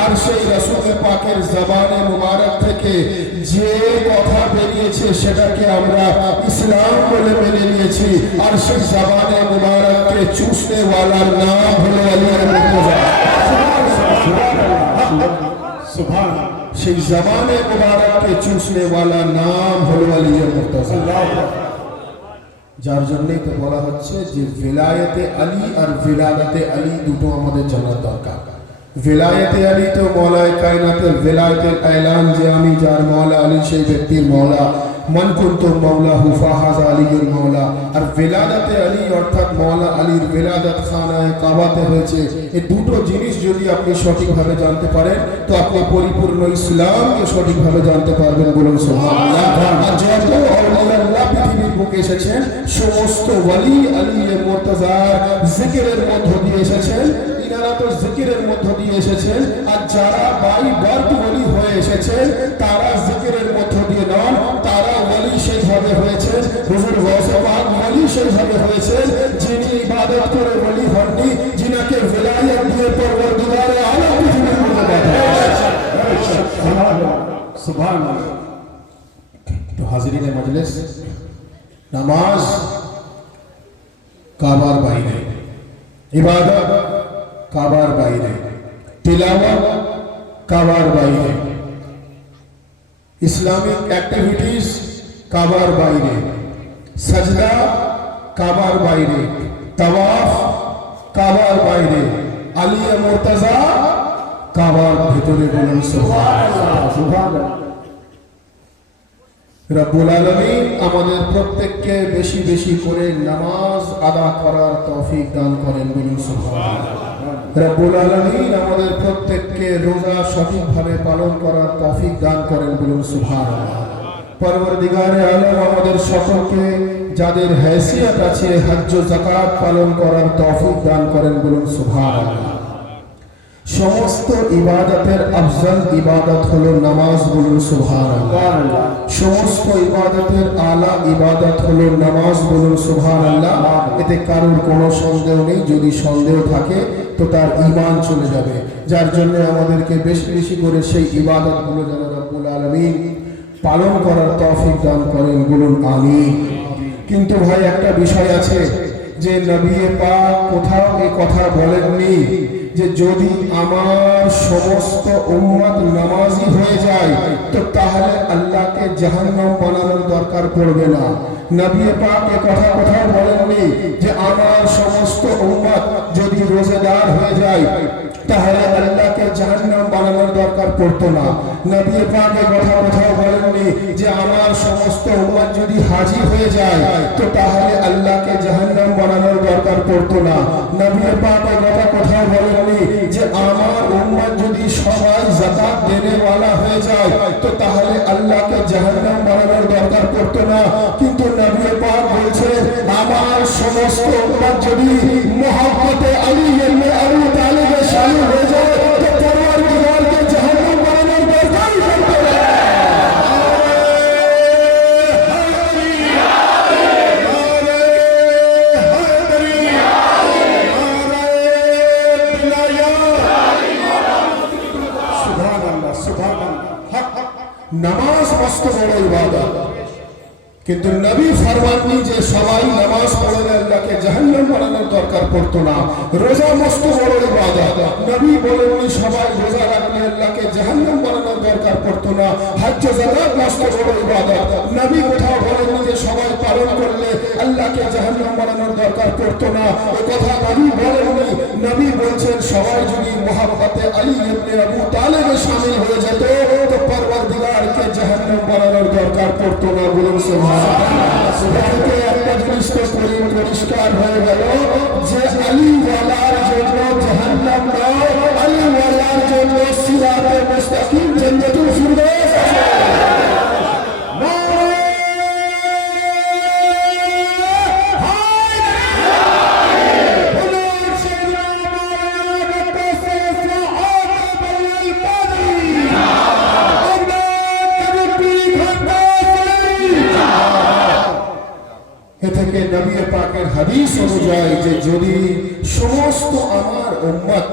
আর সেই রাসূল পাকের জবানে মুবারক থেকে যে কথা বেরিয়েছে সেটাকে আমরা ইসলাম বলে মেনে নিয়েছি। আর সেই জবানে মুবারককে চুষনে ওয়ালার নাম হলো আলী মুর্তজা। সুবহানাল্লাহ। সেই জমানে মুবারককে চুষনে ওয়ালা নাম হলো আলী মুর্তজা। যার জন্যই তো বলা হচ্ছে যে ভেলায়েতে আলী আর ভিলাদতে আলী দুটো আমাদের জানার দরকার। ভেলায়েতে আলী তো মওলায়ে কায়নাতের ভেলায়েতের এলান যে আমি যার মওলা আলী সেই ব্যক্তির মওলা, মান কুনতুম মাওলাহু ফাহাযা আলীর মওলা। আর ভেলাদতে আলী অর্থাৎ মওলা আলীর ভেলাদত খানায়ে কাবাতে হয়েছে। এই দুটো জিনিস যদি আপনি সঠিকভাবে জানতে পারেন তো আপনি পরিপূর্ণ ইসলামকে সঠিকভাবে জানতে পারবেন, বলুন সুবহানাল্লাহ। আর যত আল্লাহ পৃথিবীর বুকে এসেছেন সমস্ত ওয়ালি আলী মুর্তজার জিকিরের মধ্য দিয়ে এসেছেন। ইনারা তো জিকিরের মধ্য দিয়ে এসেছেন। আর যারা বাই বার্থ ওয়ালি হয়ে এসেছেন তারা জিকিরের মধ্য দিয়ে নন, তারা ওয়ালি সেইভাবে হয়েছেন। হুজুর গৌসে পাক ওয়ালি সেইভাবে হয়েছেন যিনি ইবাদত করে ওয়ালি হননি, যিনাকে ভিলায়াত দিয়ে পরওয়ারদিগারে আলম পৃথিবীর মধ্যে পাঠান। সুবহানাল্লাহ, সুবহানাল্লাহ। তো হাজিরিনে মজলিস, নামাজ কাবার বাইরে, ইবাদত কাবার বাইরে, তিলাওয়াত কাবার বাইরে, ইসলামিক অ্যাক্টিভিটিস কাবার বাইরে, সাজদা কাবার বাইরে, তাওয়াফ কাবার বাইরে, আলিয়া মুর্তজা কাবার ভিতরে, বলুন সুবহানাল্লাহ, সুবহানাল্লাহ। রব্বুল আলামিন আমাদের প্রত্যেককে বেশি বেশি করে নামাজ আদা করার তৌফিক দান করেন, বলুন সুবহানাল্লাহ। রব্বুল আলামিন আমাদের প্রত্যেককে রোজা সঠিকভাবে পালন করার তৌফিক দান করেন, বলুন সুবহানাল্লাহ। পরওয়ারদিগারে আলম আমাদের সকলকে যাদের হেসিয়ত আছে হজ্জ ও যাকাত পালন করার তৌফিক দান করেন, বলুন সুবহানাল্লাহ। সমস্ত ইবাদতের আফজল ইবাদত হলো নামাজ, বলুন সুবহানাল্লাহ। সমস্ত ইবাদতের আলা ইবাদত হলো নামাজ, বলুন সুবহানাল্লাহ। এতে কারোর কোনো সন্দেহ নেই, যদি সন্দেহ থাকে তো তার ঈমান চলে যাবে। যার জন্য আমাদেরকে বেশি বেশি করে সেই ইবাদতগুলো যেন রব্বুল আলামিন পালন করার তৌফিক দান করেন, বলুন আমিন। কিন্তু ভাই একটা বিষয় আছে যে নবী পাক কোথাও এই কথা বলেননি যে যদি আমার সমস্ত উম্মত নামাজি হয়ে যায় তো তাহলে আল্লাহকে জাহান্নাম বানানোর দরকার পড়বে না। নবী পাক এই কথা কোথাও বলেননি যে আমার সমস্ত উম্মত যদি রোজাদার হয়ে যায় তাহলে আল্লাহকে জাহান্নাম বানানোর দরকার পড়তো না। নবী পাক এই কথা কোথাও বলেননি যে আমার সমস্ত উম্মত যদি হাজী হয়ে যায় তো তাহলে আল্লাহকে জাহান্নাম বানানোর দরকার পড়তো না। নবী পাক এই কথা কোথাও বলেননি যে আমার উম্মত যদি সবাই যাকাত দেনে वाला হয়ে যায় তো তাহলে আল্লাহকে জাহান্নাম বানানোর দরকার পড়তো না। কিন্তু নবী পাক বলছেন আমার সমস্ত উম্মত যদি মুহাব্বতে আলী ইবনে আবু তালিবের শামিল হয়ে যায় তো পরওয়ারদিগারকে জাহান্নাম বানানোর দরকারই পড়তো না। নামাজ মস্ত বড় ইবাদত, কিন্তু নবী ফরমাননি যে সবাই নামাজ পড়লে আল্লাহকে জাহান্নাম বানানোর দরকার পড়তো না। রোজা মস্ত বড় ইবাদত, নবী বলেননি সবাই রোজা রাখলে আল্লাহকে জাহান্নাম বানানোর দরকার পড়তো না। হজ্জ যাকাত মস্ত বড় ইবাদত, নবী কোথাও বলেননি যে সবাই পালন করলে আল্লাহকে জাহান্নাম বানানোর দরকার পড়তো না। এই কথা নবী বলেননি। নবী বলছেন সবাই যদি মুহাব্বতে আলী ইবনে আবু তালিবে শামিল হয়ে যেত তো পরওয়ারদিগারকে জাহান্নাম বানানোর দরকার পড়তো না, বলুন সুবহানাল্লাহ। একটা জিনিস তো পরিষ্কার হয়ে গেল যে আলী ওয়ালার জন্য জাহান্নাম নয়, আলী ওয়ালার জন্য সিরাতে মুস্তাকিম জান্নাতুল ফিরদৌস আছে। এ থেকে নবী পাকের হাদিস অনুযায়ী যে যদি সমস্ত আমার উম্মত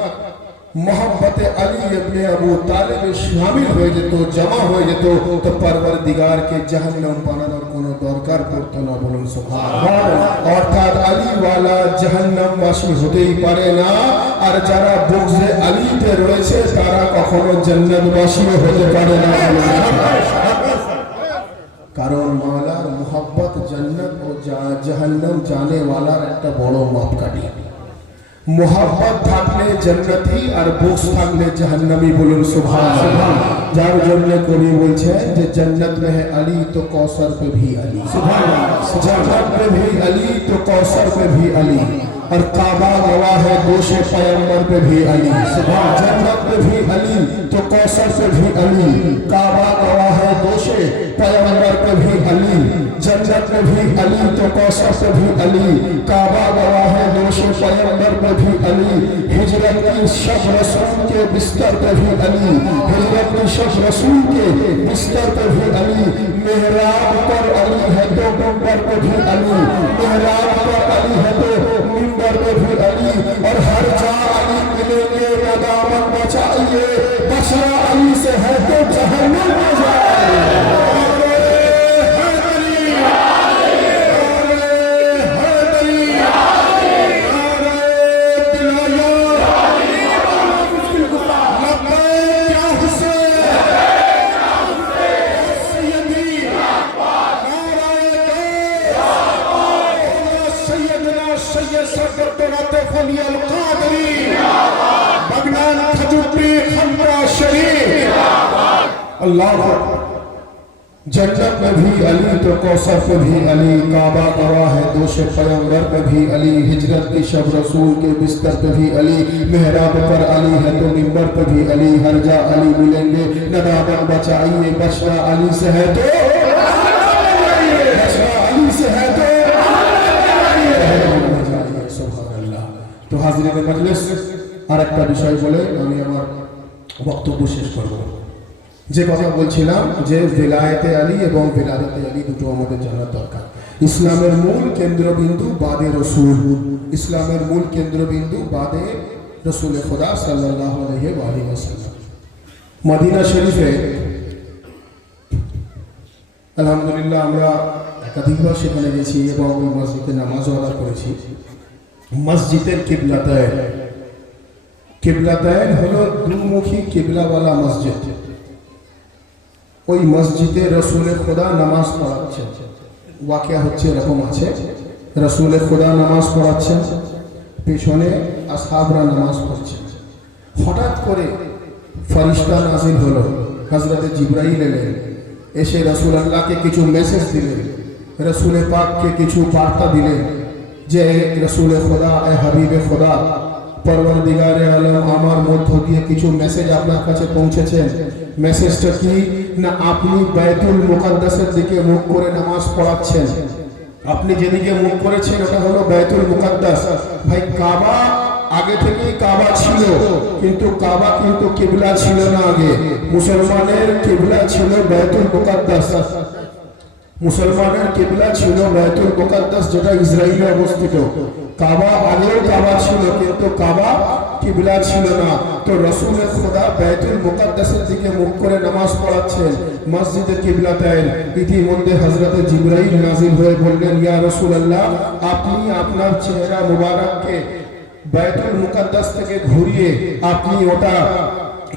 মোহাম্মতে আলী ইবনে আবু তালিবে শামিল হয়ে যেত, জমা হয়ে যেত তো পরওয়ারদিগারকে জাহান্নাম বানানোর কোনো দরকার পড়তো না, বলুন সুবহানাল্লাহ। অর্থাৎ আলী ওয়ালা জাহান্নামবাসী হতেই পারে না, আর যারা বুগজে আলীতে রয়েছে তারা কখনো জান্নাতবাসীও হতে পারে না। কারণ মাওলার মুহাব্বত জান্নাত ও জাহান্নাম জানে ওয়ালার একটা বড় মাপকাঠি। মুহাব্বত থাকলে জান্নাতি আর বুগজ থাকলে জাহান্নামী, বলুন সুবহানাল্লাহ। যার জন্য কবি বলছেন যে जन्नत में है अली तो कौसर पे भी अली, जन्नत में भी अली तो कौसर पे भी अली, और काबा गवाह है दोषे पैगंबर पे भी अली। जन्नत में भी अली तो कौसर पे भी अली, काबा गवाह है दोषे पैगंबर पे भी अली। जन्नत में भी अली तो कौसर पे भी अली, काबा गवाह है दोषे पैगंबर पे भी अली। हिजरत की शब रसूल के बिस्तर पे भी अली, हिजरत की शब रसूल के बिस्तर पे भी अली। मेहराब पर अली है तो मिंबर पे भी अली, मेहराब पर अली है तो मिंबर पे भी अली। और हर जा अली मिलेंगे नदामत बचाइए, बचना अली से है तो जहन्नम में जाए। जन्नत में भी अली तो कौसर पे भी अली, काबा गवाह है दोषे पैगंबर पे भी अली। हिजरत की शब रसूल के बिस्तर पे भी अली, मेहराब पर अली है तो मिंबर पे भी अली। हर जा अली मिलेंगे नदामत बचाइए, बचना अली से है तो बचना अली से है तो सुभान अल्लाह। तो हाज़िरीन मजलिस, আর একটা বিষয় বলে আমি আমার বক্তব্য শেষ করব। যে কথা বলছিলাম যে বেলায়েতে আলী এবং বেলায়েতে আলী দুটো আমাদের জানার দরকার। ইসলামের মূল কেন্দ্রবিন্দু বাদে রসুল, ইসলামের মূল কেন্দ্রবিন্দু বাদে রসুল খোদা সাল্লাল্লাহু আলাইহি ওয়াসাল্লাম। মদিনা শরীফে আলহামদুলিল্লাহ আমরা একাধিকবার সেখানে গেছি এবং ওই মসজিদে নামাজও আদায় করেছি। মসজিদের কিবলাতায়ন, কিবলাতায়ন হলো দুমুখী কিবলাওয়ালা মসজিদ। ওই মসজিদে রসুলের খোদা নামাজ পড়াচ্ছেন। ওয়াকিয়া হচ্ছে এরকম আছে, রসুলের খোদা নামাজ পড়াচ্ছেন, পেছনে আসহাবরা নামাজ পড়ছেন। হঠাৎ করে ফরিশতা নাজিল হলো, হযরত জিবরাইল এলেন, এসে রসুল আল্লাহকে কিছু মেসেজ দিলেন, রসুলের পাককে কিছু বার্তা দিলেন যে রসুল খোদা, এ হাবিবে খোদা, পরওয়ারদিগারে আলম আমার মধ্য দিয়ে কিছু মেসেজ আপনার কাছে পৌঁছেছেন। মেসেজটা কি না, আপনি বাইতুল মুকাদ্দাসের দিকে মুখ করে নামাজ পড়াচ্ছেন। আপনি যেদিকে মুখ করেছেন ওটা হলো বাইতুল মুকাদ্দাস। ভাই কাবা আগে থেকেই কাবা ছিল, কিন্তু কাবা কিন্তু কিবলা ছিল না। আগে মুসলমানের কিবলা ছিল বাইতুল মুকাদ্দাস। মুসলমানের কিবলা ছিল বাইতুল মুকাদ্দাস, যেটা ইসরায়েলে অবস্থিত। কাবা আগেও কাবা ছিল, কিন্তু কাবা কিবলা ছিল না। তো রসুলের খোদা বাইতুল মুকাদ্দাসের দিকে মুখ করে নামাজ পড়াচ্ছেন, মসজিদে কিবলাতায়ন। ইতিমধ্যে হযরত জিবরাইল নাজিল হয়ে বললেন, ইয়া রাসূলুল্লাহ, আপনি আপনার চেহারা মুবারককে বাইতুল মুকাদ্দাস থেকে ঘুরিয়ে আপনি ওটা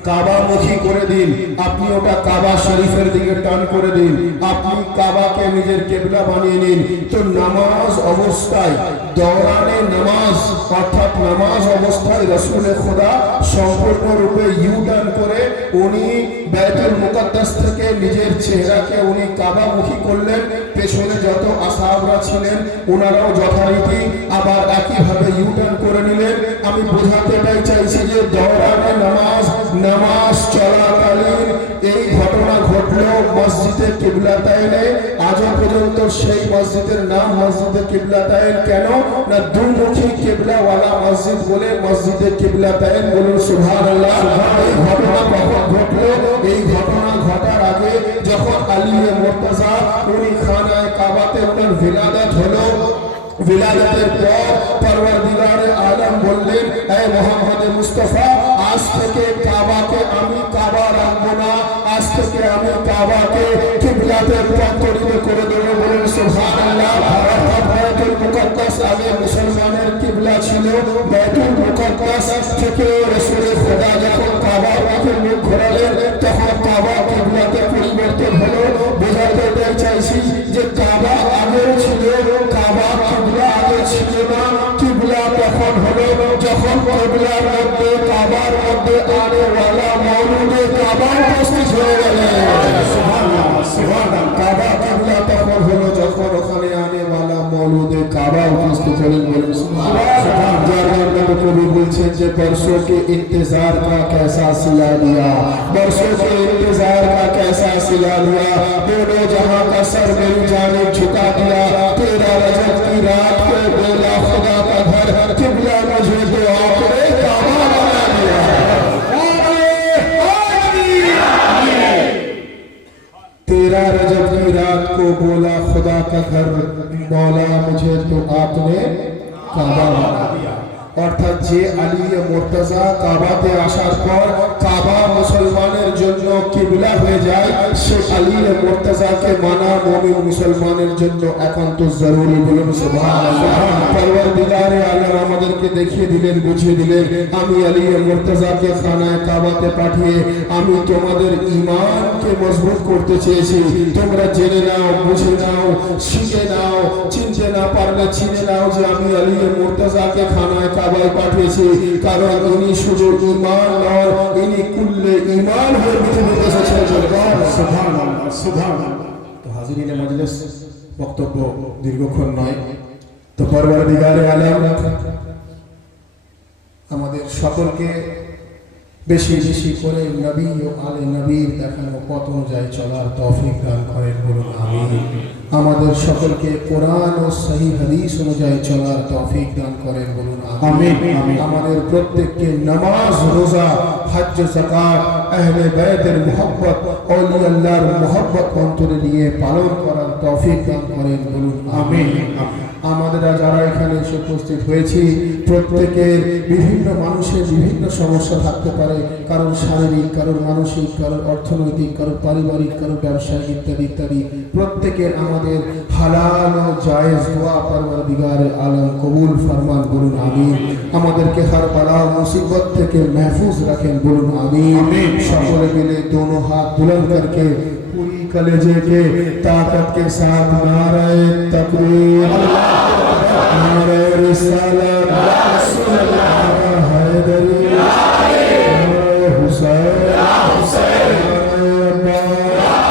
কাবামুখী করে দিন, আপনি ওটা কাবা শরীফের দিকে টান করে দিন, আপনি কাবাকে নিজের কিবলা বানিয়ে নিন। তো নামাজ অবস্থায়, দৌরানে নামাজ অর্থাৎ নামাজ অবস্থায় রসুলের খোদা সম্পূর্ণরূপে ইউ টার্ন করে উনি বাইতুল মুকাদ্দাস থেকে নিজের চেহারাকে উনি কাবামুখী করলেন। পেছনে যত আসহাবরা ছিলেন ওনারাও যথারীতি আবার একইভাবে ইউ টার্ন করে নিলেন। আমি বোঝাতে চাইছি যে দৌরানে নামাজ চলাকালীন এই ঘটনা ঘটলো মসজিদে কিবলাতায়নে। আজও পর্যন্ত সেই মসজিদের নাম মসজিদে কিবলাতায়ন। কেন না, দুমুখী কিবলাওয়ালা মসজিদ বলে মসজিদে কিবলাতায়ন। বলুন সুবহানাল্লাহ। এই ঘটনা কখন ঘটলো? এই ঘটনা ঘটার আগে যখন আলী মুর্তজা উনি খানায় কাবাতে ওনার ভিলাদত হলো, বিলাদতের পর পরওয়ারদিগারে আলম বললেন, হে মুহাম্মদ মুস্তাফা, আজ থেকে কাবাকে আমি কাবা রাখবো না, আজ থেকে আমি কাবাকে কিবলাতে রূপান্তরিত করে দেব। বলেন সুবহানাল্লাহ। বাইতুল মুকাদ্দাস আগে মুসলমানের কিবলা ছিল। বাইতুল মুকাদ্দাস থেকে রাসূলের খোদা যখন কাবার দিকে মুখ ঘোরালেন তখন কাবা কিবলাতে পরিবর্তন হলো। বোঝাতে চাইছি যে কাবা আগেও ছিল, কাবা কিবলা আগে ছিল না। কিবলা তখন হলো যখন কিবলার মধ্যে কাবার মধ্যে আনেওয়ালা মওলুদে কাবা উপস্থিত হয়ে গেলেন। সুবহানাল্লাহ, সুবহানাল্লাহ। কাবা কিবলা তখন হলো যখন ওখানে আনেওয়ালা মওলুদে কাবা উপস্থিত হলেন। বলেন সুবহানাল্লাহ। যার জন্য কবি বলছেন যে बरसों के इंतजार का कैसा सिला दिया, बरसों के इंतजार का कैसा सिला दिया, दोनों जहां का सर मेरी जानिब झुका दिया, तेरा रजब की रात को बोला खुदा का घर, किबला मुझे तो आपने काबा बना दिया। तेरा रजब की रात को बोला खुदा का घर, मौला मुझे तो आपने काबा बना दिया। অর্থাৎ যে আলী মুর্তজা কাবাতে আসার পর কাবা মুসলমানের জন্য কিবলা হয়ে যায়, সে আলী মুর্তজাকে মানা মুমিন মুসলমানের জন্য একান্ত জরুরি। বলুন সুবহানাল্লাহ। পরওয়ারদিগারে আলম আমাদেরকে দেখিয়ে দিলেন, বুঝিয়ে দিলেন, আমি আলী মুর্তজাকে খানায় কাবাতে পাঠিয়ে আমি তোমাদের ঈমানকে মজবুত করতে চেয়েছি। তোমরা জেনে নাও, বুঝে নাও, শিখে নাও, চিনতে না পারলে চিনে নাও যে আমি আলী মুর্তজাকে খানায় কাবায় পাঠিয়েছি, কারণ ইনি শুধু ঈমান নন, ইনি কুল্লে ঈমান হয়ে পৃথিবীতে এসেছেন। সুবহানাল্লাহ, সুবহানাল্লাহ। তো হাজিরিনে মজলিস, বক্তব্য দীর্ঘক্ষণ নয়। তো পরওয়ারদিগারে আলম আমাদের সকলকে বেশি বেশি করে নবী ও আলে নবীর দেখানো পথ অনুযায়ী চলার তৌফিক দান করেন, বলুন আমিন। আমাদের সকলকে কোরআন ও সহি হাদিস অনুযায়ী চলার তৌফিক দান করেন, বলুন আমিন। আমাদের প্রত্যেককে নামাজ, রোজা, হজ্জ, যাকাত, আহলে বাইতের মুহাব্বত, আউলিয়া আল্লাহর মুহাব্বত অন্তরে নিয়ে পালন করার তৌফিক দান করেন, বলুন আমিন। আমাদের যারা এখানে এসে উপস্থিত হয়েছি, প্রত্যেকের বিভিন্ন মানুষের বিভিন্ন সমস্যা থাকতে পারে, কারোর শারীরিক, কারোর মানসিক, কারোর অর্থনৈতিক, কারোর পারিবারিক, কারোর ব্যবসায়িক ইত্যাদি ইত্যাদি। প্রত্যেকের আমাদের হালাল ও জায়েজ দোয়া পরওয়ারদিগারে আলম কবুল ফরমান, বলুন আমিন। আমাদেরকে হর বালা মুসিবত থেকে महफूज রাখেন, বলুন আমিন। সকলে মিলে दोनों हाथ बुलंद करके पूरी कलेजे के ताकत के साथ नारे तकबीर, नारे रिसालत, नारे हैदरी, नारे हुसैन, नारे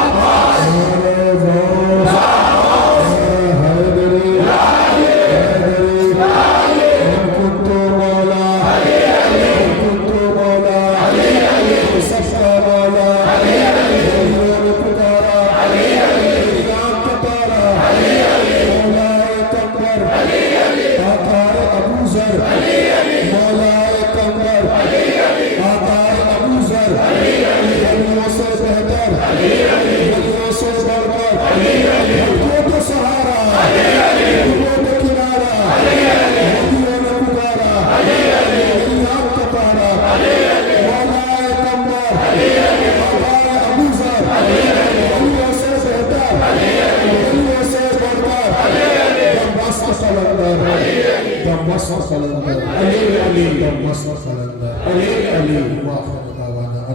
अब्बास, नारे गौस, नारे हैदरी, हैदरी, कुत्तो मौला, कुत्तो मौला, सबका मौला,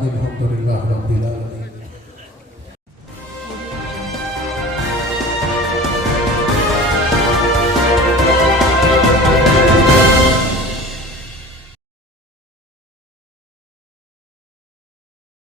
الحمد لله رب العالمين.